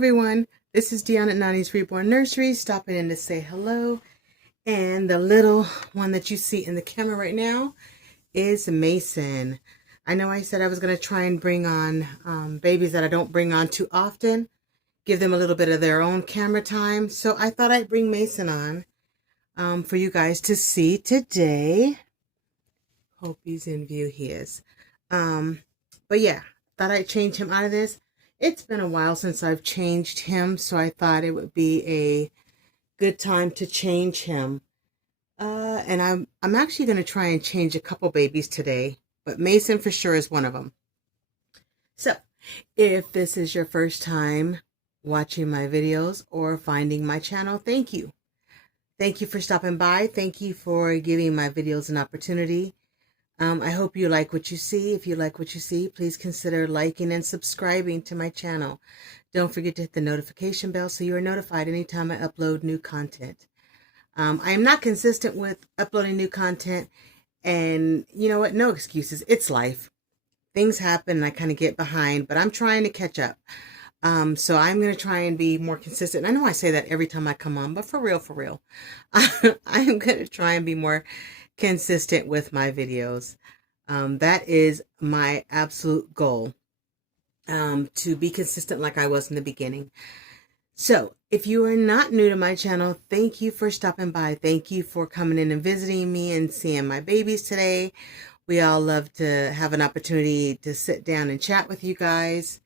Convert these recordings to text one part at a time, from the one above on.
everyone, this is Deanna at Nani's Reborn Nursery, stopping in to say hello. And the little one that you see in the camera right now is Mason. I know I said I was going to try and bring on babies that I don't bring on too often, give them a little bit of their own camera time. So I thought I'd bring Mason on for you guys to see today. Hope he's in view. He is. But yeah, thought I'd change him out of this. It's been a while since I've changed him, so I thought it would be a good time to change him. And I'm actually going to try and change a couple babies today, but Mason for sure is one of them. So, if this is your first time watching my videos or finding my channel, thank you. Thank you for stopping by. Thank you for giving my videos an opportunity. I hope you like what you see. If you like what you see, please consider liking and subscribing to my channel. Don't forget to hit the notification bell so you are notified anytime I upload new content. I am not consistent with uploading new content, and you know what? No excuses. It's life. Things happen and I kind of get behind, but I'm trying to catch up. So I'm going to try and be more consistent. I know I say that every time I come on, but for real, I am going to try and be more consistent with my videos. That is my absolute goal, to be consistent like I was in the beginning. So if you are not new to my channel, thank you for stopping by. Thank you for coming in and visiting me and seeing my babies today. We all love to have an opportunity to sit down and chat with you guys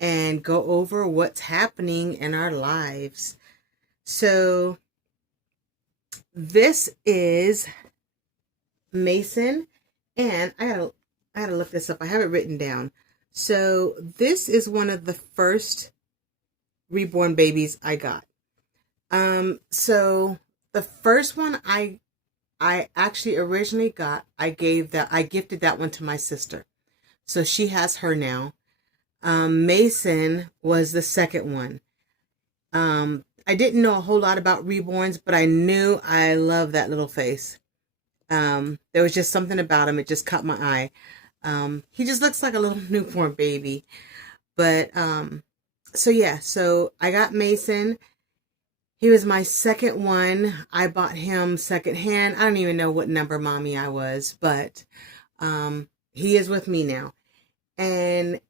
and go over what's happening in our lives. So this is Mason, and I gotta look this up. I have it written down. So this is one of the first reborn babies I got. So the first one I actually originally got, I gifted that one to my sister. So she has her now. Mason was the second one. I didn't know a whole lot about reborns, but I knew I loved that little face. There was just something about him. It just caught my eye. He just looks like a little newborn baby. But, so yeah, so I got Mason. He was my second one. I bought him secondhand. I don't even know what number mommy I was, but, he is with me now. And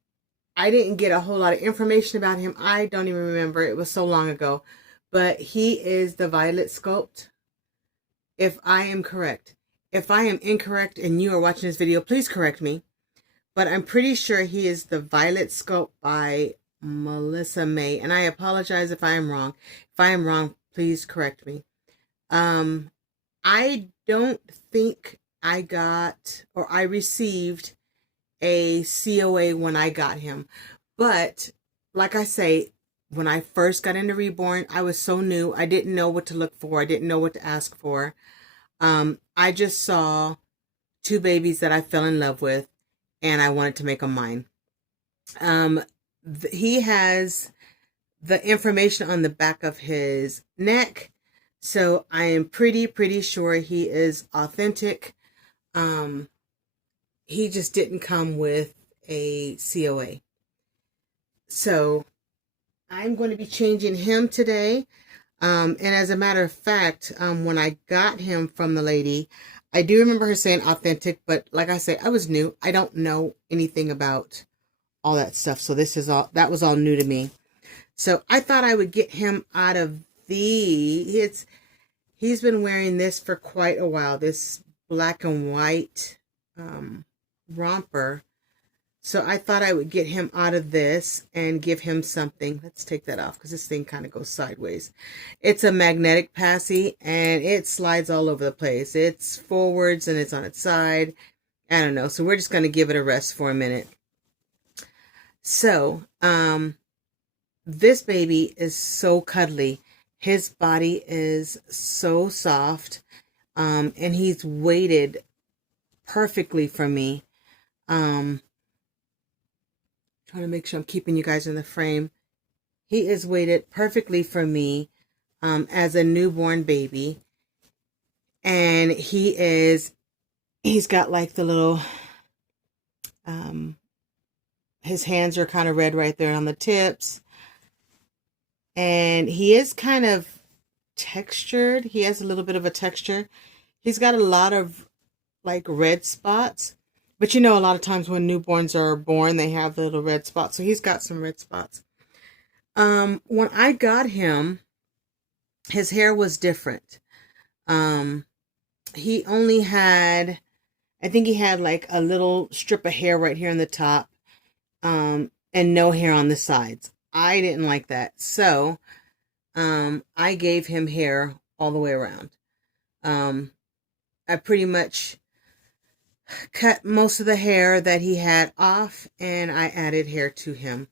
I didn't get a whole lot of information about him. I don't even remember. It was so long ago, but he is the Violet Sculpt. If I am correct. If I am incorrect and you are watching this video, please correct me. But I'm pretty sure he is the Violet Sculpt by Melissa May. And I apologize if I am wrong. If I am wrong, please correct me. I don't think I got or I received a COA when I got him. But like I say, when I first got into Reborn, I was so new. I didn't know what to look for. I didn't know what to ask for. I just saw two babies that I fell in love with, and I wanted to make them mine. He has the information on the back of his neck, so I am pretty sure he is authentic. He just didn't come with a COA. So I'm going to be changing him today. And as a matter of fact, when I got him from the lady, I do remember her saying authentic, but like I say, I was new. I don't know anything about all that stuff. So that was all new to me. So I thought I would get him out of he's been wearing this for quite a while, this black and white, romper. So I thought I would get him out of this and give him something. Let's take that off because this thing kind of goes sideways. It's a magnetic passy and it slides all over the place. It's forwards and it's on its side. I don't know. So we're just going to give it a rest for a minute. So, this baby is so cuddly. His body is so soft. And he's weighted perfectly for me. Trying to make sure I'm keeping you guys in the frame. He is weighted perfectly for me as a newborn baby. And he's got like the little, his hands are kind of red right there on the tips. And he is kind of textured. He has a little bit of a texture. He's got a lot of like red spots. But you know, a lot of times when newborns are born, they have little red spots. So he's got some red spots. When I got him, his hair was different. He only had, I think he had like a little strip of hair right here on the top, and no hair on the sides. I didn't like that. So, I gave him hair all the way around. I pretty much cut most of the hair that he had off, and I added hair to him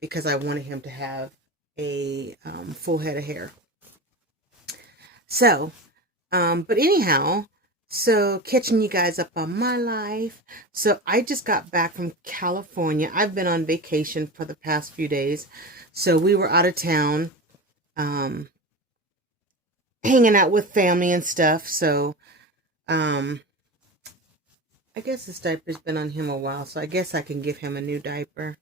because I wanted him to have a full head of hair. So, but anyhow, so catching you guys up on my life. So I just got back from California. I've been on vacation for the past few days. So we were out of town, hanging out with family and stuff. So, I guess this diaper's been on him a while, so I guess I can give him a new diaper.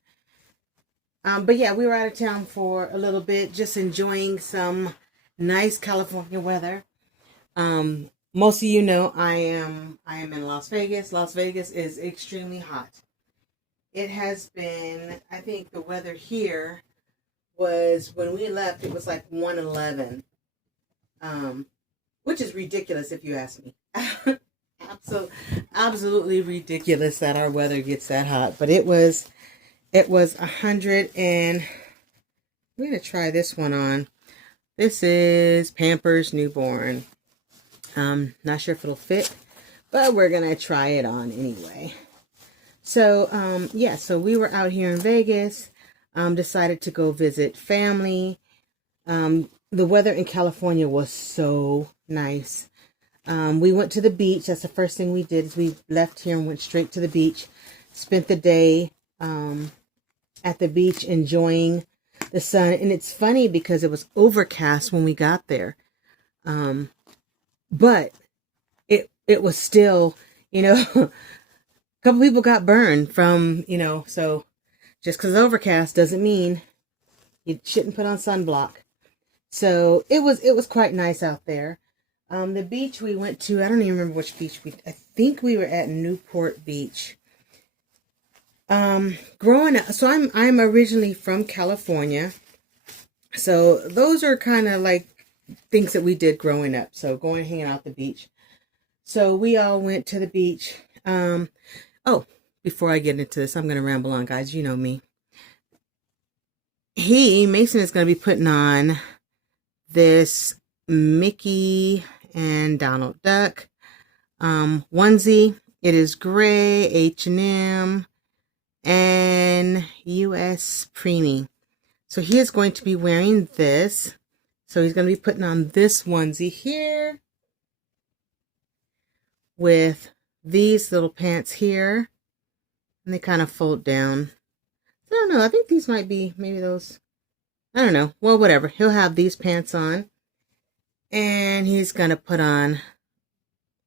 But yeah, we were out of town for a little bit, just enjoying some nice California weather. Most of you know I am in Las Vegas. Las Vegas is extremely hot. It has been, I think the weather here was, when we left, it was like 111. Which is ridiculous if you ask me. Absolutely ridiculous that our weather gets that hot. But it was 100 and I'm going to try this one on. This is Pampers Newborn. Not sure if it'll fit, but we're going to try it on anyway. So, yeah, so we were out here in Vegas, decided to go visit family. The weather in California was so nice. We went to the beach. That's the first thing we did, is we left here and went straight to the beach. Spent the day at the beach enjoying the sun. And it's funny because it was overcast when we got there. But it was still, a couple people got burned from, so just because it's overcast doesn't mean you shouldn't put on sunblock. So it was quite nice out there. The beach we went to, I don't even remember which beach I think we were at Newport Beach. Growing up, so I'm originally from California. So those are kind of like things that we did growing up. So going hanging out at the beach. So we all went to the beach. Oh, before I get into this, I'm going to ramble on, guys. You know me. Mason is going to be putting on this Mickey and Donald Duck onesie. It is gray, H&M, and US Preemie. So he is going to be wearing this. So he's going to be putting on this onesie here with these little pants here. And they kind of fold down. I don't know. I think these might be maybe those. I don't know. Well, whatever. He'll have these pants on. And he's going to put on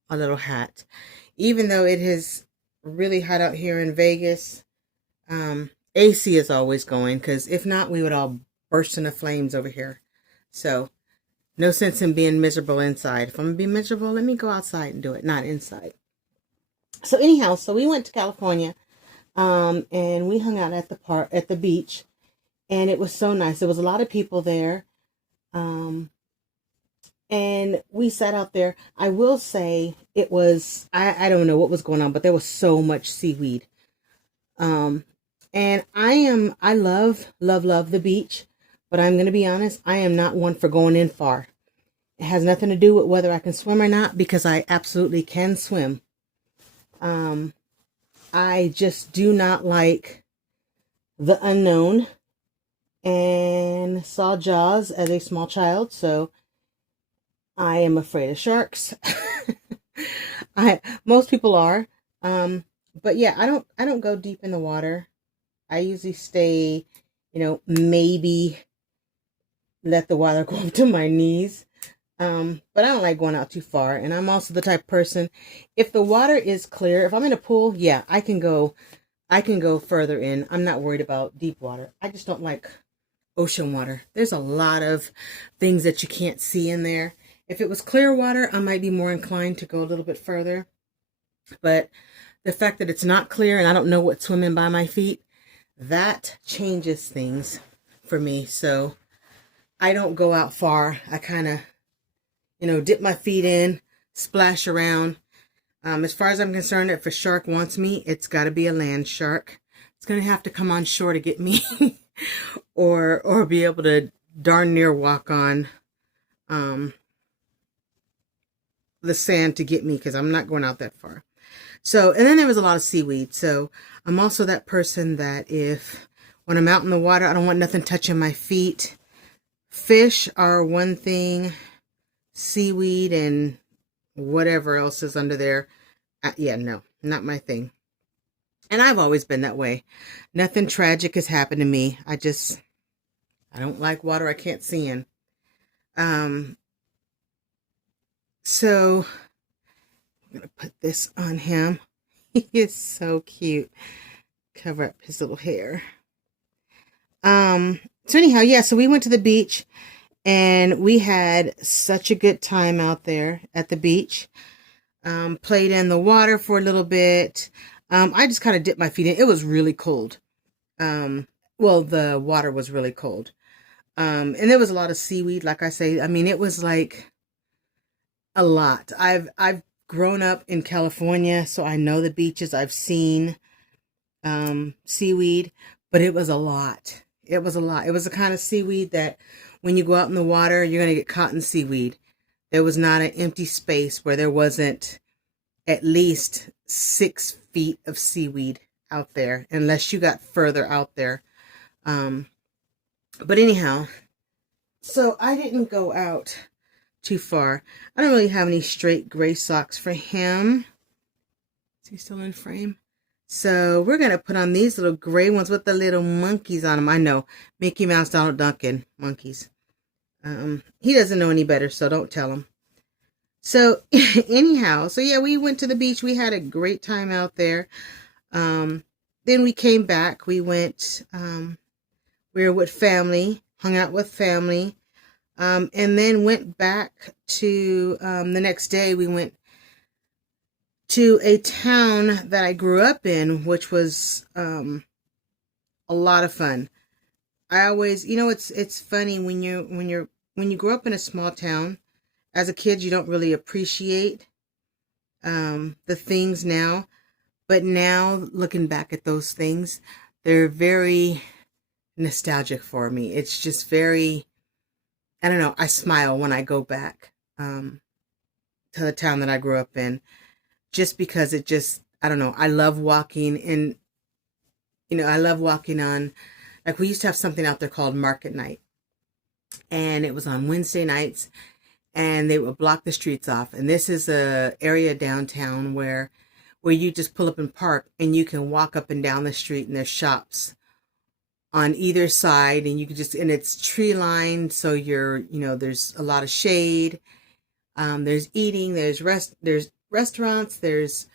a little hat. Even though it is really hot out here in Vegas, AC is always going. Because if not, we would all burst into flames over here. So, no sense in being miserable inside. If I'm going to be miserable, let me go outside and do it. Not inside. So anyhow, so we went to California. And we hung out at the beach. And it was so nice. There was a lot of people there. And we sat out there. I will say it was, I don't know what was going on, but there was so much seaweed. And I love the beach, but I'm going to be honest, I am not one for going in far. It has nothing to do with whether I can swim or not, because I absolutely can swim. I just do not like the unknown, and saw Jaws as a small child, so I am afraid of sharks. Most people are. But yeah, I don't go deep in the water. I usually stay, maybe let the water go up to my knees. But I don't like going out too far. And I'm also the type of person, if the water is clear, if I'm in a pool, yeah, I can go further in. I'm not worried about deep water. I just don't like ocean water. There's a lot of things that you can't see in there. If it was clear water, I might be more inclined to go a little bit further. But the fact that it's not clear and I don't know what's swimming by my feet, that changes things for me. So I don't go out far. I kind of, dip my feet in, splash around. As far as I'm concerned, if a shark wants me, it's got to be a land shark. It's going to have to come on shore to get me or be able to darn near walk on the sand to get me, because I'm not going out that far. So, and then there was a lot of seaweed. So I'm also that person that when I'm out in the water, I don't want nothing touching my feet. Fish are one thing, seaweed and whatever else is under there. Yeah, no, not my thing. And I've always been that way. Nothing tragic has happened to me. I don't like water I can't see in. So I'm going to put this on him. He is so cute. Cover up his little hair. So anyhow, yeah, so we went to the beach and we had such a good time out there at the beach. Played in the water for a little bit. I just kind of dipped my feet in. It was really cold. Well, the water was really cold. And there was a lot of seaweed, like I say. I mean, it was like a lot. I've grown up in California, so I know the beaches. I've seen seaweed, but it was a lot. It was a lot. It was the kind of seaweed that when you go out in the water, you're going to get caught in seaweed. There was not an empty space where there wasn't at least 6 feet of seaweed out there, unless you got further out there. But anyhow, so I didn't go out too far. I don't really have any straight gray socks for him. Is he still in frame? So we're going to put on these little gray ones with the little monkeys on them. I know, Mickey Mouse, Donald Duncan, monkeys. He doesn't know any better, so don't tell him. So anyhow, so yeah, we went to the beach. We had a great time out there. Then we came back. We went, we were with family, hung out with family. And then went back to, the next day we went to a town that I grew up in, which was, a lot of fun. I always, it's funny when you grow up in a small town. As a kid, you don't really appreciate the things now. But now, looking back at those things, they're very nostalgic for me. It's just very, I don't know, I smile when I go back to the town that I grew up in. Just because it just, I don't know, I love walking in, I love walking on, like we used to have something out there called Market Night. And it was on Wednesday nights. And they would block the streets off. And this is a area downtown where you just pull up and park and you can walk up and down the street, and there's shops on either side, and you can and it's tree lined. So there's a lot of shade. There's eating, there's restaurants, there's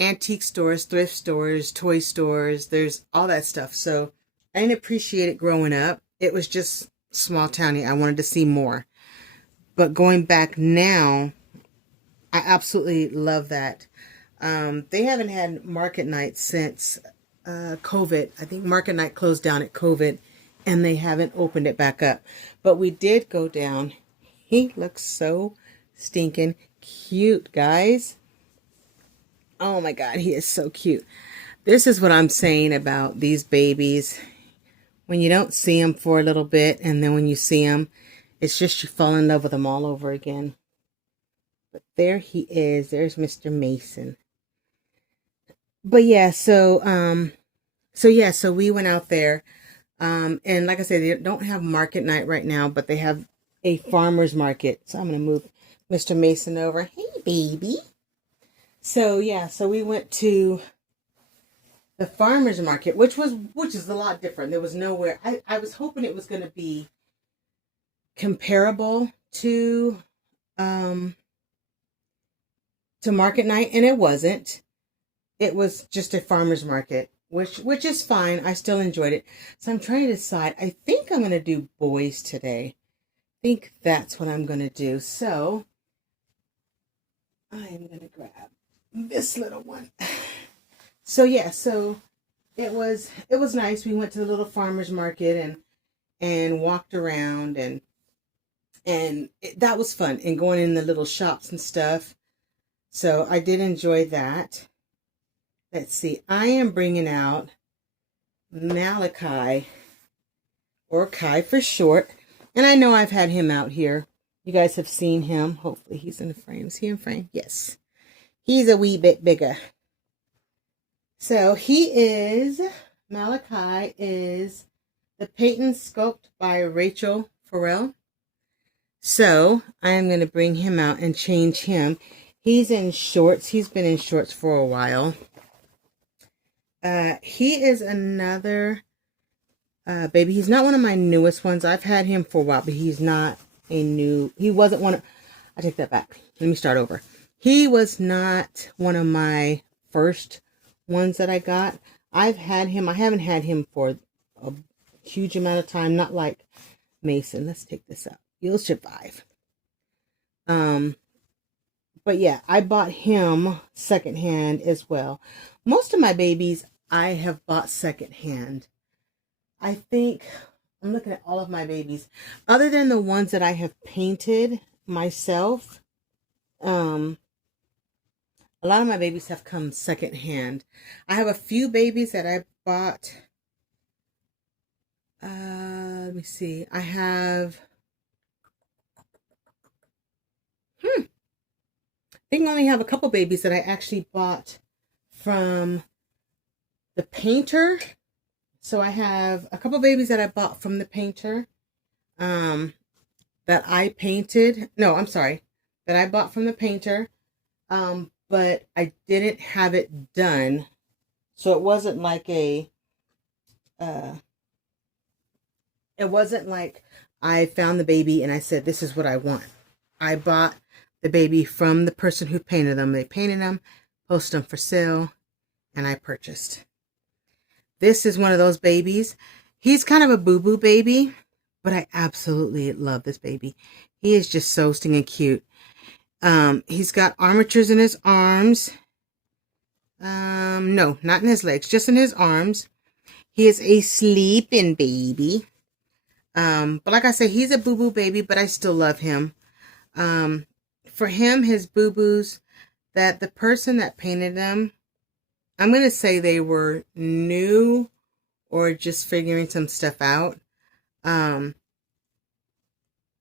antique stores, thrift stores, toy stores, there's all that stuff. So I didn't appreciate it growing up. It was just small towny. I wanted to see more. But going back now, I absolutely love that. They haven't had Market Night since COVID. I think Market Night closed down at COVID, and they haven't opened it back up. But we did go down. He looks so stinking cute, guys. Oh my God, he is so cute. This is what I'm saying about these babies. When you don't see them for a little bit, and then when you see them, it's just you fall in love with them all over again. But there he is. There's Mr. Mason. But yeah, so we went out there. And like I said, they don't have Market Night right now, but they have a farmer's market. So I'm going to move Mr. Mason over. Hey, baby. So yeah, so we went to the farmer's market, which is a lot different. There was nowhere. I was hoping it was going to be comparable to Market Night, and it wasn't. It was just a farmer's market. which is fine. I still enjoyed it. So I'm trying to decide. I think I'm going to do boys today. I think that's what I'm going to do. So I am going to grab this little one. So yeah, so it was nice. We went to the little farmer's market and walked around that was fun, and going in the little shops and stuff. So I did enjoy that. Let's see. I am bringing out Malachi, or Kai for short. And I know I've had him out here. You guys have seen him. Hopefully he's in the frame. Is he in frame? Yes. He's a wee bit bigger. So Malachi is the Peyton sculpt by Rachel Farrell. So I am going to bring him out and change him. He's in shorts. He's been in shorts for a while. He is another baby. He's not one of my newest ones. I've had him for a while, but he's not he wasn't one of, I take that back. Let me start over. He was not one of my first ones that I got. I've had him. I haven't had him for a huge amount of time. Not like Mason. Let's take this out. You'll survive. But yeah, I bought him secondhand as well. Most of my babies I have bought secondhand. I think I'm looking at all of my babies, other than the ones that I have painted myself. A lot of my babies have come secondhand. I have a few babies that I bought. Let me see. I have. I think I only have a couple babies that I actually bought from the painter. So I have a couple babies that I bought from the painter that I painted. No, I'm sorry. That I bought from the painter. But I didn't have it done. So it wasn't like it wasn't like I found the baby and I said, this is what I want. I bought the baby from the person who painted them. They painted them, posted them for sale, and I purchased. This is one of those babies. He's kind of a boo-boo baby, but I absolutely love this baby. He is just so stinking cute. He's got armatures in his arms. No, not in his legs, just in his arms. He is a sleeping baby. But like I said, he's a boo-boo baby, but I still love him. For him, his boo-boos, that the person that painted them, I'm going to say they were new or just figuring some stuff out.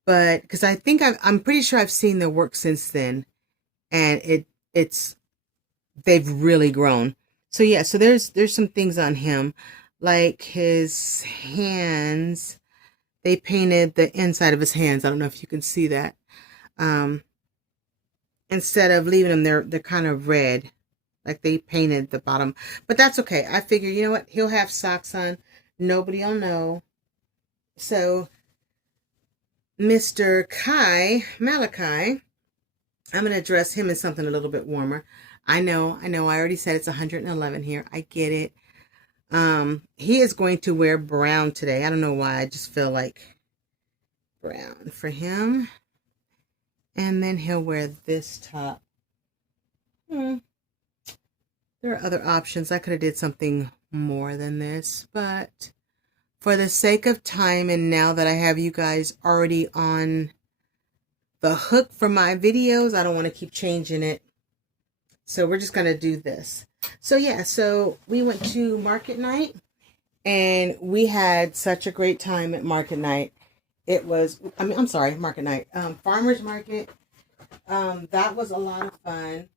But because I think I'm pretty sure I've seen their work since then, and they've really grown. So yeah, so there's some things on him, like his hands. They painted the inside of his hands. I don't know if you can see that. Instead of leaving them, they're kind of red, like they painted the bottom. But that's okay. I figure, you know what? He'll have socks on. Nobody will know. So Mr. Malachi, I'm going to dress him in something a little bit warmer. I know. I already said it's 111 here. I get it. He is going to wear brown today. I don't know why. I just feel like brown for him. And then he'll wear this top. There are other options. I could have did something more than this, but for the sake of time, and now that I have you guys already on the hook for my videos, I don't want to keep changing it. So we're just going to do this. So yeah, so we went to market night, and we had such a great time at market night. It was, I'm sorry, market night. Farmer's market. That was a lot of fun.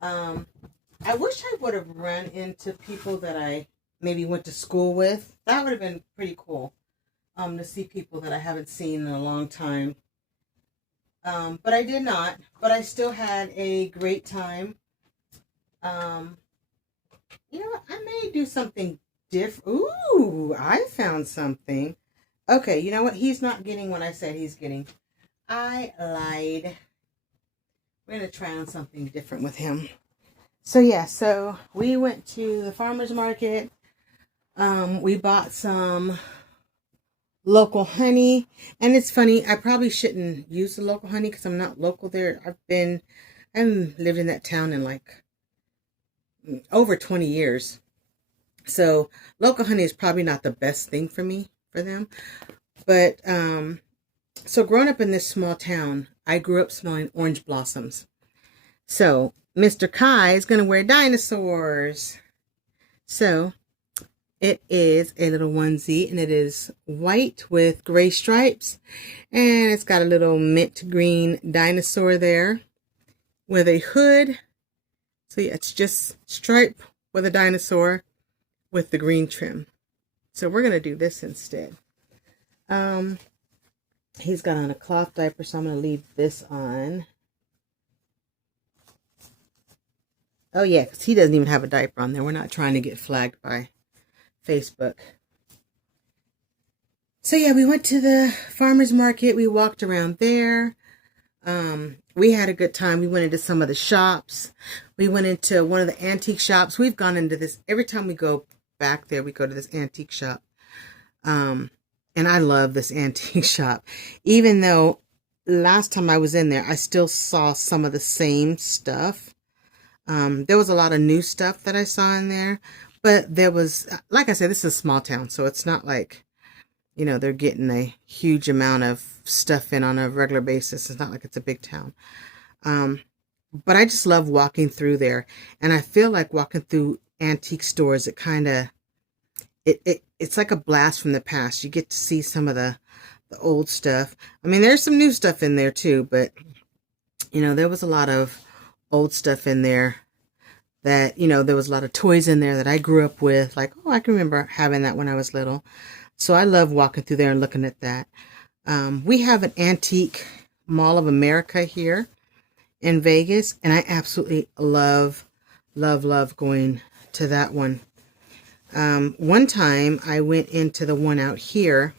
I wish I would have run into people that I maybe went to school with. That would have been pretty cool. To see people that I haven't seen in a long time. But I did not. But I still had a great time. You know what? I may do something different. Ooh, I found something. Okay, you know what? He's not getting what I said he's getting. I lied. We're going to try on something different with him. So yeah, so we went to the farmer's market. We bought some local honey, and it's funny, I probably shouldn't use the local honey because I'm not local there. I've lived in that town in like over 20 years. So local honey is probably not the best thing for them. But so growing up in this small town, I grew up smelling orange blossoms. So Mr. Kai is going to wear dinosaurs. So it is a little onesie, and it is white with gray stripes, and it's got a little mint green dinosaur there with a hood. So yeah, it's just stripe with a dinosaur with the green trim. So we're going to do this instead. He's got on a cloth diaper, so I'm going to leave this on. Oh yeah, because he doesn't even have a diaper on there. We're not trying to get flagged by Facebook. So yeah, we went to the farmer's market. We walked around there. We had a good time. We went into some of the shops. We went into one of the antique shops. We've gone into this every time we go back there. We go to this antique shop. And I love this antique shop. Even though last time I was in there, I still saw some of the same stuff. There was a lot of new stuff that I saw in there. But there was, like I said, this is a small town. So it's not like, you know, they're getting a huge amount of stuff in on a regular basis. It's not like it's a big town. But I just love walking through there. And I feel like walking through antique stores, it kind of, it's like a blast from the past. You get to see some of the old stuff. I mean, there's some new stuff in there too, but you know, there was a lot of old stuff in there that, you know, there was a lot of toys in there that I grew up with. Like, oh, I can remember having that when I was little. So I love walking through there and looking at that. We have an antique Mall of America here in Vegas, and I absolutely love going to that one. One time I went into the one out here,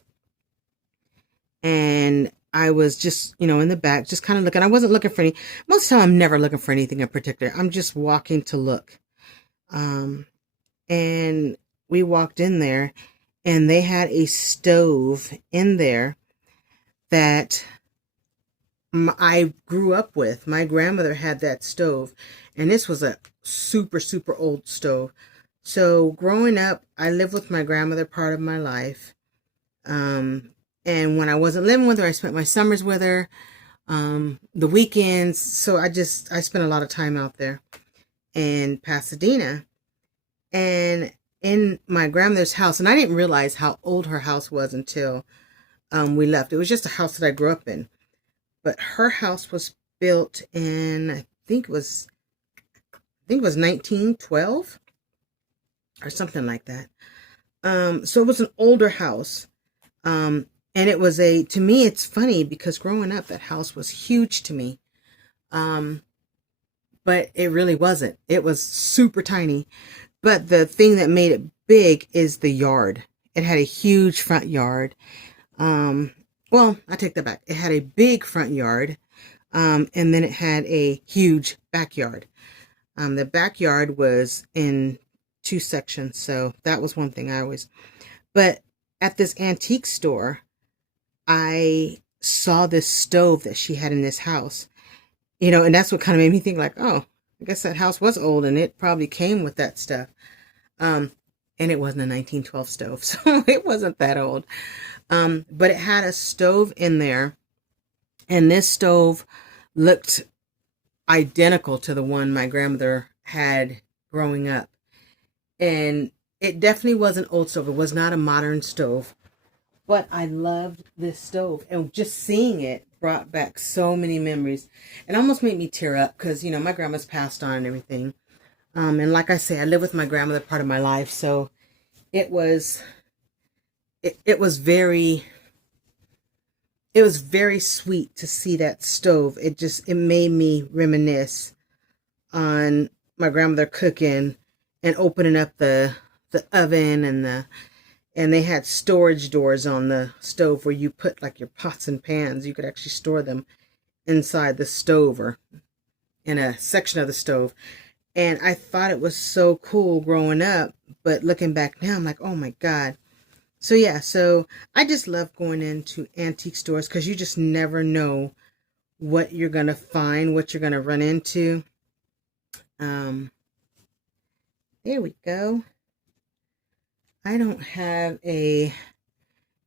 and I was just, you know, in the back, just kind of looking. I wasn't looking for most of the time I'm never looking for anything in particular. I'm just walking to look. And we walked in there, and they had a stove in there that I grew up with. My grandmother had that stove, and this was a super old stove. So growing up, I lived with my grandmother part of my life. And when I wasn't living with her, I spent my summers with her, the weekends. So I spent a lot of time out there in Pasadena, and in my grandmother's house. And I didn't realize how old her house was until we left. It was just a house that I grew up in, but her house was built in, I think it was 1912 or something like that. So it was an older house. And it was to me, it's funny because growing up, that house was huge to me. But it really wasn't. It was super tiny. But the thing that made it big is the yard. It had a huge front yard. Well, I take that back. It had a big front yard. And then it had a huge backyard. The backyard was in 2 sections. So that was one thing but at this antique store, I saw this stove that she had in this house, you know, and that's what kind of made me think like, oh, I guess that house was old and it probably came with that stuff. And it wasn't a 1912 stove, so it wasn't that old. But it had a stove in there, and this stove looked identical to the one my grandmother had growing up. And it definitely was an old stove. It was not a modern stove. But I loved this stove. And just seeing it brought back so many memories. It almost made me tear up because, you know, my grandma's passed on and everything. And like I say, I lived with my grandmother part of my life. So it was very sweet to see that stove. It made me reminisce on my grandmother cooking and opening up the oven, and they had storage doors on the stove where you put like your pots and pans. You could actually store them inside the stove or in a section of the stove. And I thought it was so cool growing up, but looking back now, I'm like, oh my God. So yeah, so I just love going into antique stores because you just never know what you're going to find, what you're going to run into. Um, there we go. I don't have a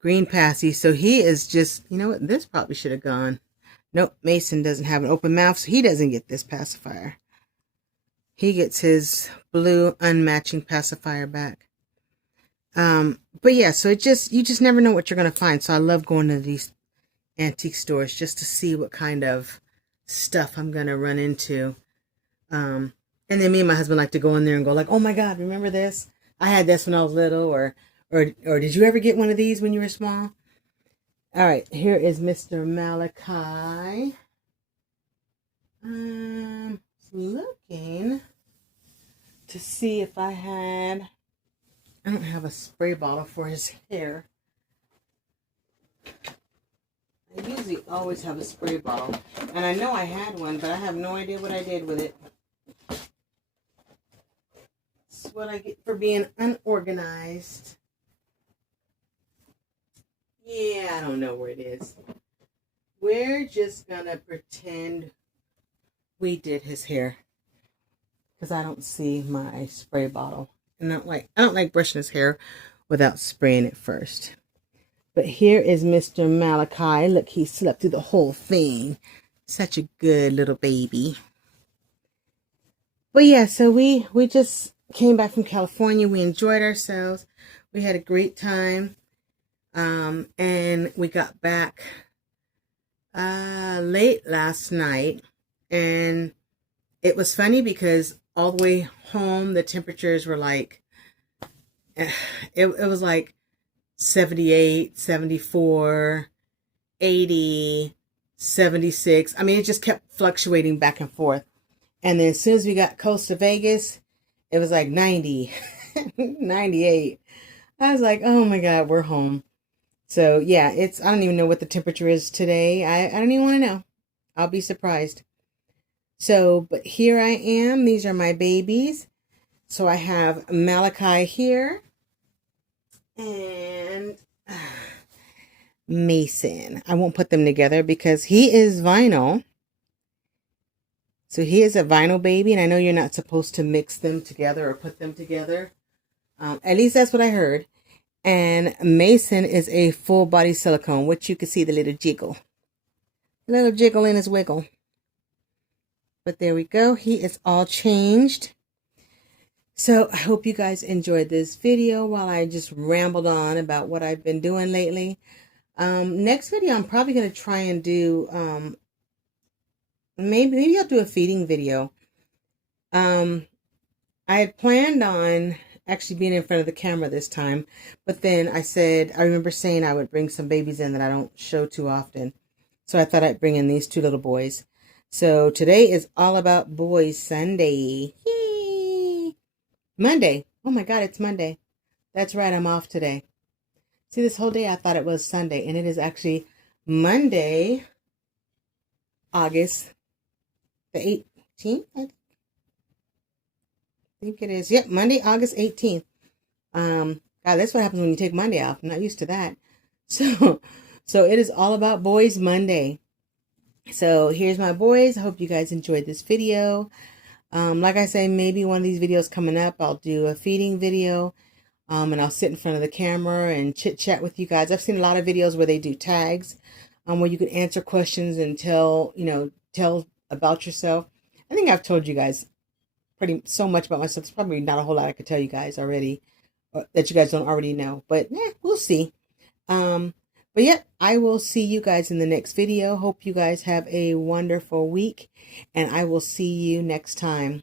green passy, so he is just, you know what, this probably should have gone. Nope, Mason doesn't have an open mouth, so he doesn't get this pacifier. He gets his blue unmatching pacifier back. But yeah, so you just never know what you're going to find. So I love going to these antique stores just to see what kind of stuff I'm going to run into. And then me and my husband like to go in there and go like, oh my God, remember this? I had this when I was little, or did you ever get one of these when you were small? All right, here is Mr. Malachi. Looking to see if I don't have a spray bottle for his hair. I usually always have a spray bottle. And I know I had one, but I have no idea what I did with it. It's what I get for being unorganized. Yeah, I don't know where it is. We're just gonna pretend we did his hair, because I don't see my spray bottle. And I don't like brushing his hair without spraying it first. But here is Mr. Malachi. Look, he slept through the whole thing. Such a good little baby. But yeah, so we just came back from California. We enjoyed ourselves. We had a great time. And we got back late last night. And it was funny because all the way home, the temperatures were like, it was like 78, 74, 80, 76. I mean, it just kept fluctuating back and forth. And then as soon as we got close to Vegas, it was like 90, 98. I was like, oh my God, we're home. So yeah, I don't even know what the temperature is today. I don't even want to know. I'll be surprised. So, but here I am. These are my babies. So I have Malachi here and Mason. I won't put them together because he is vinyl. So he is a vinyl baby, and I know you're not supposed to mix them together or put them together. At least that's what I heard. And Mason is a full body silicone, which you can see the little jiggle. The little jiggle in his wiggle. But there we go. He is all changed. So I hope you guys enjoyed this video while I just rambled on about what I've been doing lately. Next video, I'm probably going to try and do, maybe I'll do a feeding video. I had planned on actually being in front of the camera this time, but then I remember saying I would bring some babies in that I don't show too often. So I thought I'd bring in these two little boys. So today is all about Boys Sunday. Yay! Monday. Oh my God, it's Monday. That's right, I'm off today. See, this whole day I thought it was Sunday, and it is actually Monday, August the 18th, I think it is. Yep, Monday, August 18th. God, that's what happens when you take Monday off. I'm not used to that. So it is all about Boys Monday. So here's my boys. I hope you guys enjoyed this video. Like I say, maybe one of these videos coming up, I'll do a feeding video. And I'll sit in front of the camera and chit chat with you guys. I've seen a lot of videos where they do tags, where you can answer questions and tell about yourself. I think I've told you guys so much about myself. There's probably not a whole lot I could tell you guys already that you guys don't already know, but we'll see. But yeah, I will see you guys in the next video. Hope you guys have a wonderful week, and I will see you next time.